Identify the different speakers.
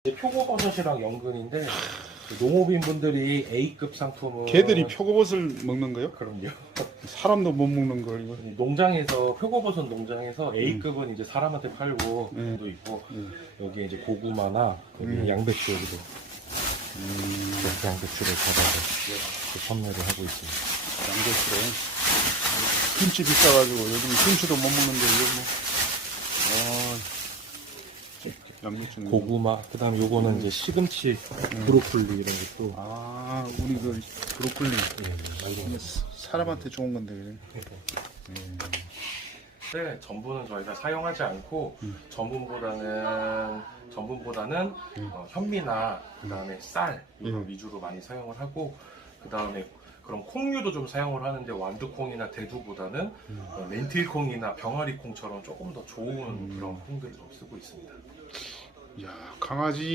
Speaker 1: 표고버섯이랑 연근인데 농업인 분들이 A급 상품은
Speaker 2: 개들이 표고버섯을 먹는 거요?
Speaker 1: 그럼요.
Speaker 2: 사람도 못 먹는 걸 이거.
Speaker 1: 농장에서 표고버섯 농장에서 A급은 이제 사람한테 팔고
Speaker 2: 음.
Speaker 1: 도 있고
Speaker 2: 음.
Speaker 1: 여기 이제 고구마나 여기 양배추 여기도 이렇게 양배추를 잡아서 판매를 하고 있습니다.
Speaker 2: 양배추로. 김치 비싸가지고 요즘 김치도 못 먹는데 이거 뭐. 양배추는.
Speaker 1: 고구마 그다음에 요거는 이제 시금치, 브로콜리 이런 것도
Speaker 2: 아, 우리 그 브로콜리.
Speaker 1: 말린
Speaker 2: 사람한테 좋은 건데 그래.
Speaker 1: 네, 전분은 저희가 사용하지 않고 전분보다는 현미나 그다음에 쌀 이런 위주로 많이 사용을 하고 그다음에 그런 콩류도 좀 사용을 하는데 완두콩이나 대두보다는 렌틸콩이나 병아리콩처럼 조금 더 좋은 그런 콩들을 좀 쓰고 있습니다.
Speaker 2: 야, 강아지